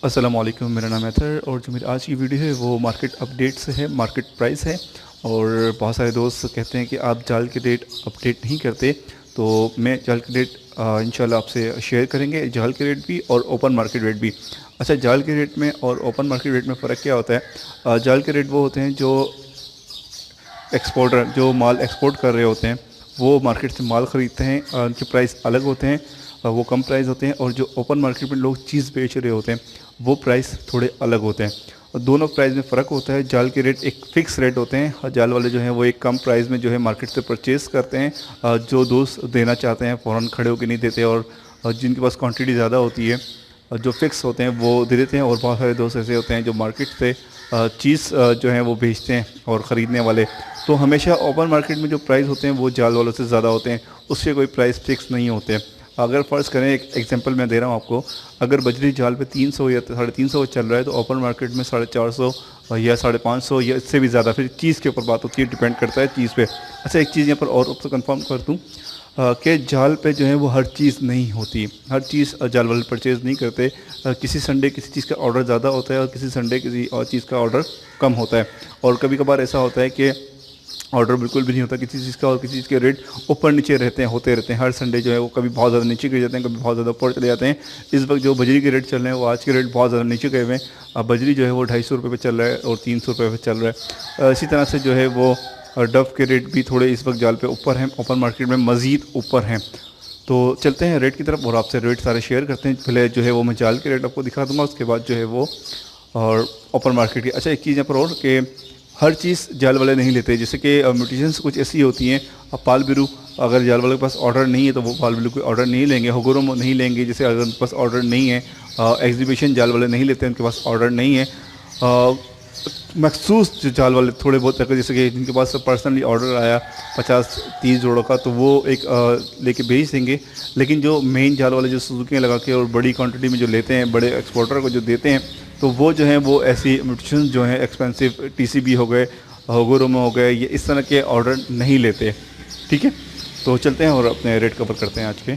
अस्सलाम वालेकुम, मेरा नाम है अतर और जो मेरी आज की वीडियो है वो मार्केट अपडेट से है, मार्केट प्राइस है। और बहुत सारे दोस्त कहते हैं कि आप जाल के रेट अपडेट नहीं करते, तो मैं जाल के रेट इंशाल्लाह आपसे शेयर करेंगे, जाल के रेट भी और ओपन मार्केट रेट भी। अच्छा, जाल के रेट में और ओपन मार्केट रेट में फ़र्क क्या होता है? जाल के रेट वो होते हैं जो एक्सपोर्टर जो माल एक्सपोर्ट कर रहे होते हैं, वो मार्केट से माल ख़रीदते हैं, उनके प्राइस अलग होते हैं, वो कम प्राइस होते हैं। और जो ओपन मार्केट में लोग चीज़ बेच रहे होते हैं वो प्राइस थोड़े अलग होते हैं, और दोनों प्राइस में फ़र्क होता है। जाल के रेट एक फ़िक्स रेट होते हैं, और जाल वाले जो हैं वो एक कम प्राइस में जो है मार्केट से परचेज़ करते हैं। जो दोस्त देना चाहते हैं फ़ौरन खड़े होकर नहीं देते, और जिनके पास क्वांटिटी ज़्यादा होती है जो फ़िक्स होते हैं वो दे देते हैं। और बहुत सारे दोस्त ऐसे होते हैं जो मार्केट से चीज़ जो है वो बेचते हैं और ख़रीदने वाले। तो हमेशा ओपन मार्केट में जो प्राइस होते हैं वो जाल वालों से ज़्यादा होते हैं, उससे कोई प्राइस फिक्स नहीं होते। अगर फ़र्ज़ करें, एक एग्जांपल मैं दे रहा हूँ आपको, अगर बजरी जाल पे 300 या 350 चल रहा है तो ओपन मार्केट में 450 या 550 या इससे भी ज़्यादा। फिर चीज़ के ऊपर बात होती है, डिपेंड करता है चीज़ पे। अच्छा, एक चीज़ यहाँ पर और आपसे कंफर्म कर दूँ कि जाल पे जो है वो हर चीज़ नहीं होती, हर चीज़ जाल वाले परचेज़ नहीं करते। किसी संडे किसी चीज़ का ऑर्डर ज़्यादा होता है और किसी संडे किसी और चीज़ का ऑर्डर कम होता है। और कभी कभार ऐसा होता है कि ऑर्डर बिल्कुल भी नहीं होता किसी चीज़ का, और किसी चीज़ के रेट ऊपर नीचे रहते हैं, होते रहते हैं। हर संडे जो है वो कभी बहुत ज़्यादा नीचे गिर जाते हैं, कभी बहुत ज़्यादा ऊपर चले जाते हैं। इस वक्त जो बजरी के रेट चल रहे हैं वो आज के रेट बहुत ज़्यादा नीचे गए हुए हैं। अब बजरी जो है वो 250 रुपये पे चल रहा है और 300 रुपये पे चल रहा है। इसी तरह से जो है वो डव के रेट भी थोड़े इस वक्त जाल पे ऊपर हैं, ओपन मार्केट में मज़ीद ऊपर हैं। तो चलते हैं रेट की तरफ और आपसे रेट सारे शेयर करते हैं। पहले जो है वो मैं जाल के रेट आपको दिखा दूँगा, उसके बाद जो है वो और ओपन मार्केट की। अच्छा, एक चीज़ यहाँ पर और कि हर चीज़ जाल वाले नहीं लेते, जैसे कि म्यूटेशंस कुछ ऐसी होती हैं। अब पाल बिरू, अगर जाल वाले के पास ऑर्डर नहीं है तो वो पाल बिरू कोई ऑर्डर नहीं लेंगे, हुगुरुम नहीं लेंगे। जैसे अगर उनके पास ऑर्डर नहीं है, एग्जीबिशन जाल वाले नहीं लेते, उनके पास ऑर्डर नहीं है। मखसूस जो जाल वाले थोड़े बहुत, जैसे कि जिनके पास पर्सनली ऑर्डर आया 50-30 जोड़ों का, तो वो एक लेके भेज देंगे। लेकिन जो मेन जाल वाले जो सुजुकियाँ लगा के और बड़ी क्वांटिटी में जो लेते हैं, बड़े एक्सपोर्टर को जो देते हैं, तो वो जो हैं वो ऐसी म्यूटेशन जो हैं एक्सपेंसिव टीसीबी हो गए, होगोरोमा हो गए, ये इस तरह के ऑर्डर नहीं लेते। ठीक है, तो चलते हैं और अपने रेट कवर करते हैं आज के।